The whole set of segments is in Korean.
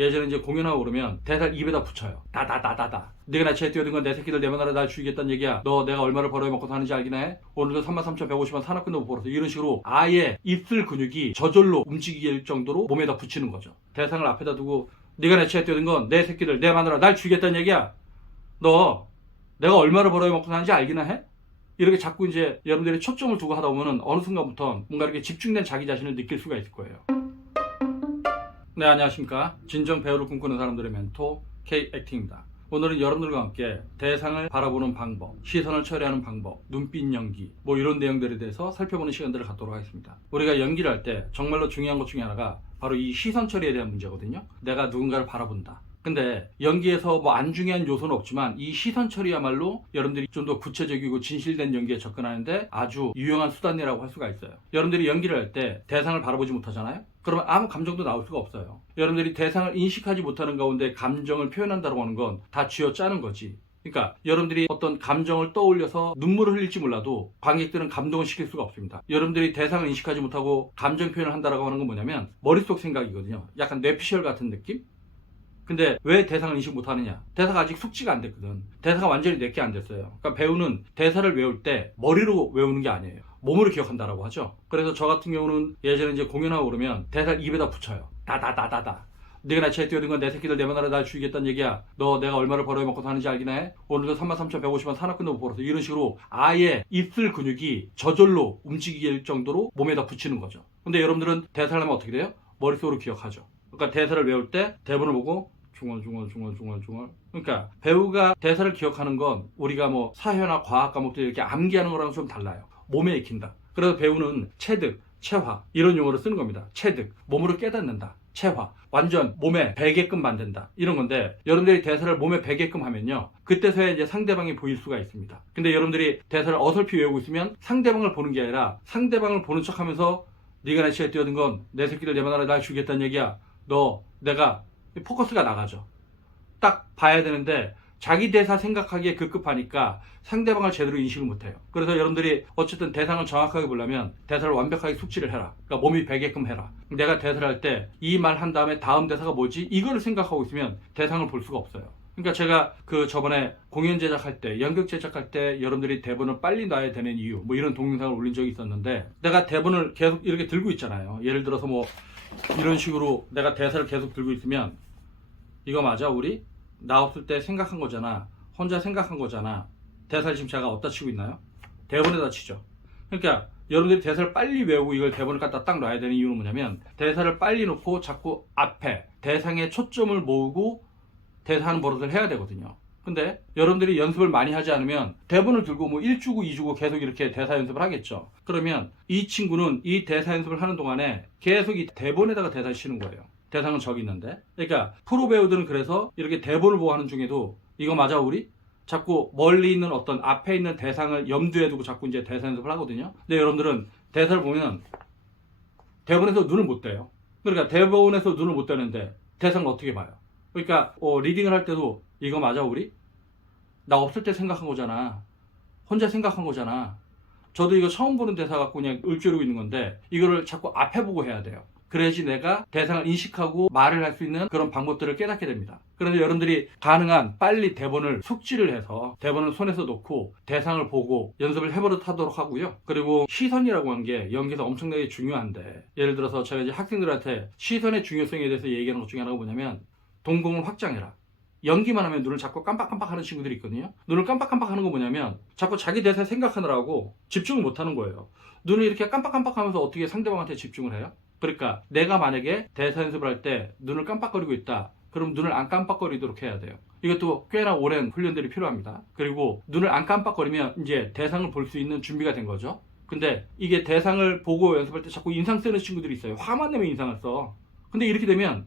예전에 이제 공연하고 그러면 대사를 입에다 붙여요. 다다다다다. 네가 나 치에 뛰어든 건 내 새끼들 내면하러 날 죽이겠다는 얘기야. 너 내가 얼마를 벌어야 먹고 사는지 알긴 해? 오늘도 33,150원 산업근도 못 벌었어. 이런 식으로 아예 입술 근육이 저절로 움직일 정도로 몸에다 붙이는 거죠. 대상을 앞에다 두고 네가 내 치에 뛰어든 건 내 새끼들 내 마누라 날 죽이겠다는 얘기야. 너 내가 얼마를 벌어야 먹고 사는지 알기나 해? 이렇게 자꾸 이제 여러분들이 초점을 두고 하다 보면은 어느 순간부터 뭔가 이렇게 집중된 자기 자신을 느낄 수가 있을 거예요. 네, 안녕하십니까. 진정 배우를 꿈꾸는 사람들의 멘토 K-액팅입니다. 오늘은 여러분들과 함께 대상을 바라보는 방법, 시선을 처리하는 방법, 눈빛 연기 뭐 이런 내용들에 대해서 살펴보는 시간들을 갖도록 하겠습니다. 우리가 연기를 할 때 정말로 중요한 것 중에 하나가 바로 이 시선 처리에 대한 문제거든요. 내가 누군가를 바라본다. 근데 연기에서 뭐 안 중요한 요소는 없지만 이 시선 처리야말로 여러분들이 좀 더 구체적이고 진실된 연기에 접근하는데 아주 유용한 수단이라고 할 수가 있어요. 여러분들이 연기를 할 때 대상을 바라보지 못하잖아요. 그러면 아무 감정도 나올 수가 없어요. 여러분들이 대상을 인식하지 못하는 가운데 감정을 표현한다고 하는 건 다 쥐어짜는 거지. 그러니까 여러분들이 어떤 감정을 떠올려서 눈물을 흘릴지 몰라도 관객들은 감동을 시킬 수가 없습니다. 여러분들이 대상을 인식하지 못하고 감정 표현을 한다고 하는 건 뭐냐면 머릿속 생각이거든요. 약간 뇌피셜 같은 느낌? 근데 왜 대상을 인식 못하느냐? 대사가 아직 숙지가 안 됐거든. 대사가 완전히 내게 안 됐어요. 그러니까 배우는 대사를 외울 때 머리로 외우는 게 아니에요. 몸으로 기억한다라고 하죠. 그래서 저 같은 경우는 예전에 이제 공연하고 그러면 대사를 입에다 붙여요. 다다다다다. 네가 나 치에 뛰어든 건 내 새끼들 내면하러 날 죽이겠다는 얘기야. 너 내가 얼마를 벌어야 먹고 사는지 알기나 해? 오늘도 33,150원 산업근도 못 벌었어. 이런 식으로 아예 입술 근육이 저절로 움직일 정도로 몸에다 붙이는 거죠. 근데 여러분들은 대사를 하면 어떻게 돼요? 머릿속으로 기억하죠. 그러니까 대사를 외울 때 대본을 보고 중얼. 그러니까 배우가 대사를 기억하는 건 우리가 뭐 사회나 과학 과목들 이렇게 암기하는 거랑은 좀 달라요. 몸에 익힌다. 그래서 배우는 체득, 체화 이런 용어를 쓰는 겁니다. 체득, 몸으로 깨닫는다. 체화, 완전 몸에 배게끔 만든다. 이런 건데 여러분들이 대사를 몸에 배게끔 하면요. 그때서야 이제 상대방이 보일 수가 있습니다. 근데 여러분들이 대사를 어설피 외우고 있으면 상대방을 보는 게 아니라 상대방을 보는 척하면서 네가 내 치에 뛰어든 건 내 새끼들 내면하러 날 죽이겠다는 얘기야. 너, 내가 포커스가 나가죠. 딱 봐야 되는데 자기 대사 생각하기에 급급하니까 상대방을 제대로 인식을 못해요. 그래서 여러분들이 어쨌든 대상을 정확하게 보려면 대사를 완벽하게 숙지를 해라. 그러니까 몸이 배게끔 해라. 내가 대사를 할 때 이 말 한 다음에 다음 대사가 뭐지? 이거를 생각하고 있으면 대상을 볼 수가 없어요. 그러니까 제가 그 저번에 공연 제작할 때, 연극 제작할 때 여러분들이 대본을 빨리 놔야 되는 이유 뭐 이런 동영상을 올린 적이 있었는데 내가 대본을 계속 이렇게 들고 있잖아요. 예를 들어서 뭐 이런 식으로 내가 대사를 계속 들고 있으면 이거 맞아 우리? 나 없을 때 생각한 거잖아. 혼자 생각한 거잖아. 대사를 지금 제가 어디다 치고 있나요? 대본에다 치죠. 그러니까 여러분들이 대사를 빨리 외우고 이걸 대본을 갖다 딱 놔야 되는 이유는 뭐냐면 대사를 빨리 놓고 자꾸 앞에 대상의 초점을 모으고 대사하는 버릇을 해야 되거든요. 근데 여러분들이 연습을 많이 하지 않으면 대본을 들고 뭐 1주고 2주고 계속 이렇게 대사 연습을 하겠죠. 그러면 이 친구는 이 대사 연습을 하는 동안에 계속 이 대본에다가 대사를 치는 거예요. 대상은 저기 있는데. 그러니까 프로 배우들은 그래서 이렇게 대본을 보고 하는 중에도 이거 맞아 우리? 자꾸 멀리 있는 어떤 앞에 있는 대상을 염두에 두고 자꾸 이제 대사 연습을 하거든요. 근데 여러분들은 대사를 보면 대본에서 눈을 못 떼요. 그러니까 대본에서 눈을 못 떼는데 대상을 어떻게 봐요? 그러니까 리딩을 할 때도 이거 맞아 우리? 나 없을 때 생각한 거잖아. 혼자 생각한 거잖아. 저도 이거 처음 보는 대사 갖고 그냥 을조르고 있는 건데 이거를 자꾸 앞에 보고 해야 돼요. 그래야지 내가 대상을 인식하고 말을 할 수 있는 그런 방법들을 깨닫게 됩니다. 그런데 여러분들이 가능한 빨리 대본을 숙지를 해서 대본을 손에서 놓고 대상을 보고 연습을 해버릇 하도록 하고요. 그리고 시선이라고 하는 게 연기에서 엄청나게 중요한데 예를 들어서 제가 이제 학생들한테 시선의 중요성에 대해서 얘기하는 것 중에 하나가 뭐냐면 동공을 확장해라. 연기만 하면 눈을 자꾸 깜빡깜빡 하는 친구들이 있거든요. 눈을 깜빡깜빡 하는 거 뭐냐면 자꾸 자기 대사 생각하느라고 집중을 못 하는 거예요. 눈을 이렇게 깜빡깜빡 하면서 어떻게 상대방한테 집중을 해요? 그러니까 내가 만약에 대사 연습을 할 때 눈을 깜빡거리고 있다. 그럼 눈을 안 깜빡거리도록 해야 돼요. 이것도 꽤나 오랜 훈련들이 필요합니다. 그리고 눈을 안 깜빡거리면 이제 대상을 볼 수 있는 준비가 된 거죠. 근데 이게 대상을 보고 연습할 때 자꾸 인상 쓰는 친구들이 있어요. 화만 내면 인상을 써. 근데 이렇게 되면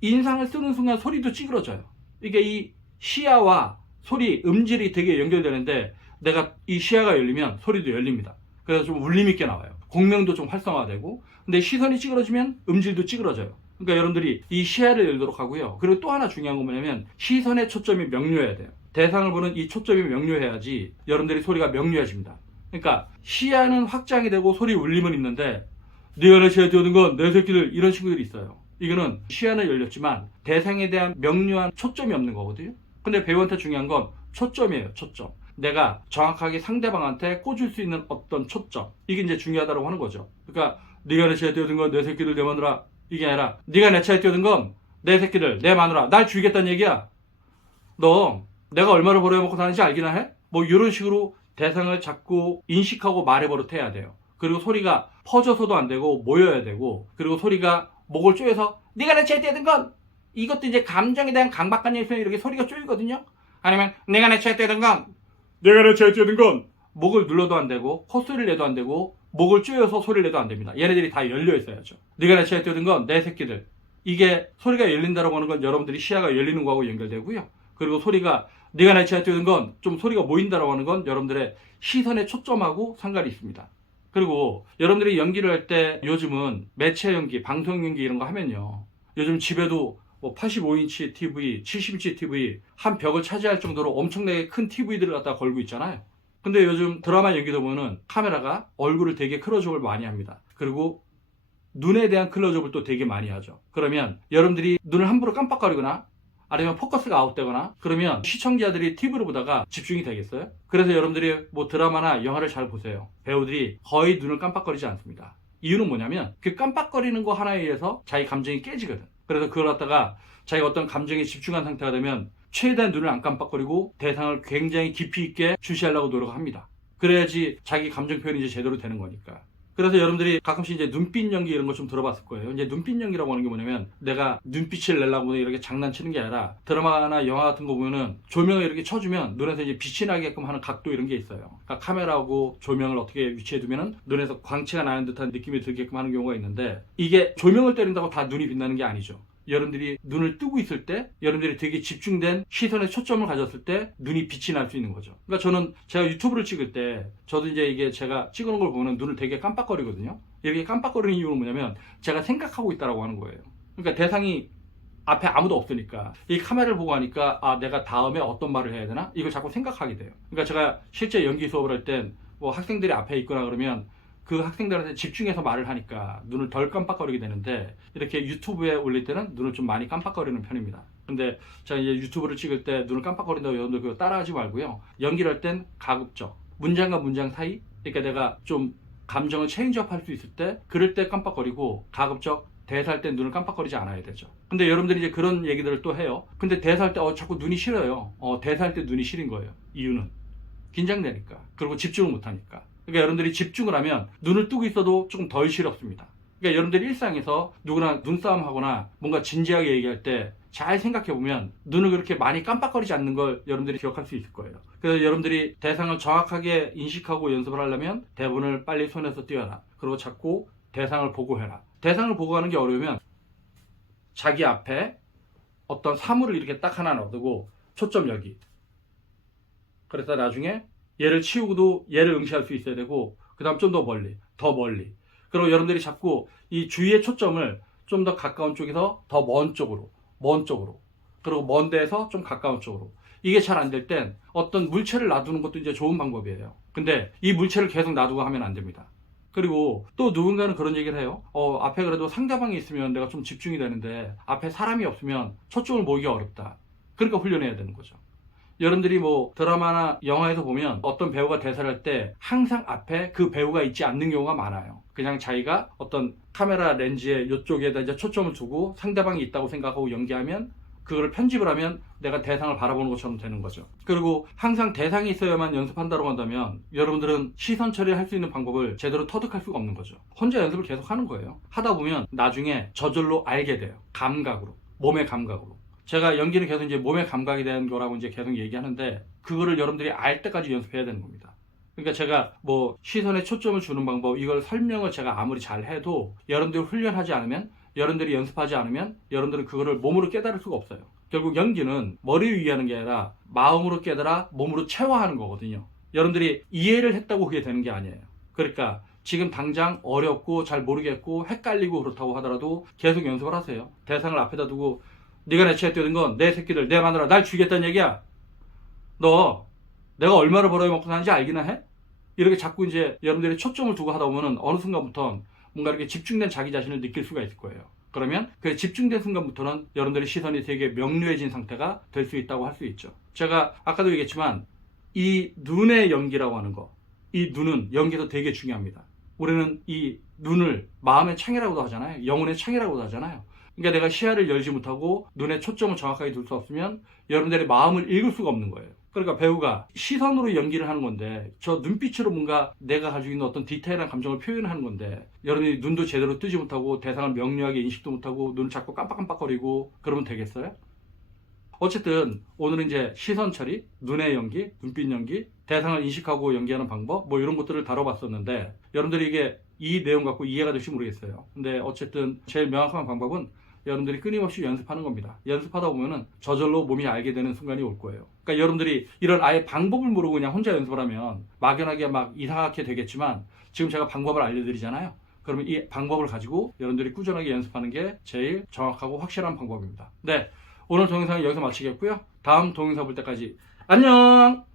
인상을 쓰는 순간 소리도 찌그러져요. 이게 이 시야와 소리, 음질이 되게 연결되는데 내가 이 시야가 열리면 소리도 열립니다. 그래서 좀 울림 있게 나와요. 공명도 좀 활성화되고 근데 시선이 찌그러지면 음질도 찌그러져요. 그러니까 여러분들이 이 시야를 열도록 하고요. 그리고 또 하나 중요한 건 뭐냐면 시선의 초점이 명료해야 돼요. 대상을 보는 이 초점이 명료해야지 여러분들이 소리가 명료해집니다. 그러니까 시야는 확장이 되고 소리 울림은 있는데 네가 내 시야에 뛰어든 건 내 새끼들 이런 친구들이 있어요. 이거는 시야는 열렸지만 대상에 대한 명료한 초점이 없는 거거든요. 근데 배우한테 중요한 건 초점이에요. 초점. 내가 정확하게 상대방한테 꽂을 수 있는 어떤 초점. 이게 이제 중요하다고 하는 거죠. 그러니까 네가 내 차에 뛰어든 건 내 새끼들 내 마누라. 이게 아니라 네가 내 차에 뛰어든 건 내 새끼들 내 마누라. 날 죽이겠다는 얘기야. 너 내가 얼마를 벌어먹고 사는지 알기나 해? 뭐 이런 식으로 대상을 자꾸 인식하고 말해버릇해야 돼요. 그리고 소리가 퍼져서도 안 되고 모여야 되고, 그리고 소리가 목을 쪼여서 네가 내 차에 뛰어든 건, 이것도 이제 감정에 대한 강박관념이 있으면 이렇게 소리가 쪼이거든요. 아니면 내가 내 차에 뛰어든 건, 내가 내 차에 뛰어든 건, 목을 눌러도 안 되고 콧소리를 내도 안 되고 목을 쪼여서 소리를 내도 안 됩니다. 얘네들이 다 열려 있어야죠. 네가 내 차에 뛰어든 건 내 새끼들. 이게 소리가 열린다라고 하는 건 여러분들이 시야가 열리는 거하고 연결되고요. 그리고 소리가 네가 내 차에 뛰어든 건 좀 소리가 모인다라고 하는 건 여러분들의 시선의 초점하고 상관이 있습니다. 그리고 여러분들이 연기를 할 때 요즘은 매체 연기, 방송 연기 이런 거 하면요. 요즘 집에도 뭐 85인치 TV, 70인치 TV 한 벽을 차지할 정도로 엄청나게 큰 TV들을 갖다 걸고 있잖아요. 근데 요즘 드라마 연기도 보면은 카메라가 얼굴을 되게 클로즈업을 많이 합니다. 그리고 눈에 대한 클로즈업을 또 되게 많이 하죠. 그러면 여러분들이 눈을 함부로 깜빡거리거나 아니면 포커스가 아웃되거나 그러면 시청자들이 TV를 보다가 집중이 되겠어요? 그래서 여러분들이 뭐 드라마나 영화를 잘 보세요. 배우들이 거의 눈을 깜빡거리지 않습니다. 이유는 뭐냐면 그 깜빡거리는 거 하나에 의해서 자기 감정이 깨지거든. 그래서 그걸 갖다가 자기가 어떤 감정에 집중한 상태가 되면 최대한 눈을 안 깜빡거리고 대상을 굉장히 깊이 있게 주시하려고 노력합니다. 그래야지 자기 감정 표현이 이제 제대로 되는 거니까. 그래서 여러분들이 가끔씩 이제 눈빛 연기 이런 거 좀 들어봤을 거예요. 이제 눈빛 연기라고 하는 게 뭐냐면 내가 눈빛을 내려고 이렇게 장난치는 게 아니라 드라마나 영화 같은 거 보면은 조명을 이렇게 쳐주면 눈에서 이제 빛이 나게끔 하는 각도 이런 게 있어요. 그러니까 카메라하고 조명을 어떻게 위치해 두면은 눈에서 광채가 나는 듯한 느낌이 들게끔 하는 경우가 있는데 이게 조명을 때린다고 다 눈이 빛나는 게 아니죠. 여러분들이 눈을 뜨고 있을 때 여러분들이 되게 집중된 시선의 초점을 가졌을 때 눈이 빛이 날 수 있는 거죠. 그러니까 저는 제가 유튜브를 찍을 때 저도 이제 이게 제가 찍어놓은 걸 보면 눈을 되게 깜빡거리거든요. 이렇게 깜빡거리는 이유는 뭐냐면 제가 생각하고 있다라고 하는 거예요. 그러니까 대상이 앞에 아무도 없으니까 이 카메라를 보고 하니까 아 내가 다음에 어떤 말을 해야 되나 이걸 자꾸 생각하게 돼요. 그러니까 제가 실제 연기 수업을 할 땐 뭐 학생들이 앞에 있거나 그러면 그 학생들한테 집중해서 말을 하니까 눈을 덜 깜빡거리게 되는데 이렇게 유튜브에 올릴 때는 눈을 좀 많이 깜빡거리는 편입니다. 근데 제가 이제 유튜브를 찍을 때 눈을 깜빡거린다고 여러분들 그거 따라하지 말고요. 연기를 할 땐 가급적 문장과 문장 사이, 그러니까 내가 좀 감정을 체인지업 할 수 있을 때 그럴 때 깜빡거리고 가급적 대사할 때 눈을 깜빡거리지 않아야 되죠. 근데 여러분들이 이제 그런 얘기들을 또 해요. 근데 대사할 때 자꾸 눈이 싫어요. 대사할 때 눈이 싫은 거예요. 이유는 긴장되니까. 그리고 집중을 못하니까. 그러니까 여러분들이 집중을 하면 눈을 뜨고 있어도 조금 덜 시렵습니다. 그러니까 여러분들이 일상에서 누구나 눈싸움 하거나 뭔가 진지하게 얘기할 때 잘 생각해보면 눈을 그렇게 많이 깜빡거리지 않는 걸 여러분들이 기억할 수 있을 거예요. 그래서 여러분들이 대상을 정확하게 인식하고 연습을 하려면 대본을 빨리 손에서 띄워라. 그리고 자꾸 대상을 보고 해라. 대상을 보고 하는 게 어려우면 자기 앞에 어떤 사물을 이렇게 딱 하나 놔두고 초점 여기. 그래서 나중에 얘를 치우고도 얘를 응시할 수 있어야 되고 그 다음 좀 더 멀리, 더 멀리. 그리고 여러분들이 자꾸 이 주위의 초점을 좀 더 가까운 쪽에서 더 먼 쪽으로, 먼 쪽으로, 그리고 먼 데에서 좀 가까운 쪽으로. 이게 잘 안 될 땐 어떤 물체를 놔두는 것도 이제 좋은 방법이에요. 근데 이 물체를 계속 놔두고 하면 안 됩니다. 그리고 또 누군가는 그런 얘기를 해요. 앞에 그래도 상대방이 있으면 내가 좀 집중이 되는데 앞에 사람이 없으면 초점을 모으기가 어렵다. 그러니까 훈련해야 되는 거죠. 여러분들이 뭐 드라마나 영화에서 보면 어떤 배우가 대사를 할 때 항상 앞에 그 배우가 있지 않는 경우가 많아요. 그냥 자기가 어떤 카메라 렌즈의 이쪽에다 이제 초점을 두고 상대방이 있다고 생각하고 연기하면 그거를 편집을 하면 내가 대상을 바라보는 것처럼 되는 거죠. 그리고 항상 대상이 있어야만 연습한다고 한다면 여러분들은 시선 처리를 할 수 있는 방법을 제대로 터득할 수가 없는 거죠. 혼자 연습을 계속 하는 거예요. 하다 보면 나중에 저절로 알게 돼요. 감각으로, 몸의 감각으로. 제가 연기는 계속 이제 몸의 감각이 되는 거라고 이제 계속 얘기하는데 그거를 여러분들이 알 때까지 연습해야 되는 겁니다. 그러니까 제가 뭐 시선에 초점을 주는 방법 이걸 설명을 제가 아무리 잘 해도 여러분들이 훈련하지 않으면 여러분들이 연습하지 않으면 여러분들은 그거를 몸으로 깨달을 수가 없어요. 결국 연기는 머리를 이해하는 게 아니라 마음으로 깨달아 몸으로 체화하는 거거든요. 여러분들이 이해를 했다고 그게 되는 게 아니에요. 그러니까 지금 당장 어렵고 잘 모르겠고 헷갈리고 그렇다고 하더라도 계속 연습을 하세요. 대상을 앞에다 두고 네가 내 차에 뛰어든 건 내 새끼들 내 마누라 날 죽이겠다는 얘기야. 너 내가 얼마를 벌어먹고 사는지 알기나 해? 이렇게 자꾸 이제 여러분들이 초점을 두고 하다 보면은 어느 순간부터 뭔가 이렇게 집중된 자기 자신을 느낄 수가 있을 거예요. 그러면 그 집중된 순간부터는 여러분들의 시선이 되게 명료해진 상태가 될 수 있다고 할 수 있죠. 제가 아까도 얘기했지만 이 눈의 연기라고 하는 거, 이 눈은 연기도 되게 중요합니다. 우리는 이 눈을 마음의 창이라고도 하잖아요. 영혼의 창이라고도 하잖아요. 그러니까 내가 시야를 열지 못하고 눈의 초점을 정확하게 둘 수 없으면 여러분들의 마음을 읽을 수가 없는 거예요. 그러니까 배우가 시선으로 연기를 하는 건데 저 눈빛으로 뭔가 내가 가지고 있는 어떤 디테일한 감정을 표현하는 건데 여러분이 눈도 제대로 뜨지 못하고 대상을 명료하게 인식도 못하고 눈을 자꾸 깜빡깜빡거리고 그러면 되겠어요? 어쨌든 오늘은 이제 시선 처리, 눈의 연기, 눈빛 연기, 대상을 인식하고 연기하는 방법 뭐 이런 것들을 다뤄봤었는데 여러분들이 이게 이 내용 갖고 이해가 될지 모르겠어요. 근데 어쨌든 제일 명확한 방법은 여러분들이 끊임없이 연습하는 겁니다. 연습하다 보면은 저절로 몸이 알게 되는 순간이 올 거예요. 그러니까 여러분들이 이런 아예 방법을 모르고 그냥 혼자 연습을 하면 막연하게 막 이상하게 되겠지만 지금 제가 방법을 알려드리잖아요. 그러면 이 방법을 가지고 여러분들이 꾸준하게 연습하는 게 제일 정확하고 확실한 방법입니다. 네, 오늘 동영상은 여기서 마치겠고요. 다음 동영상 볼 때까지 안녕!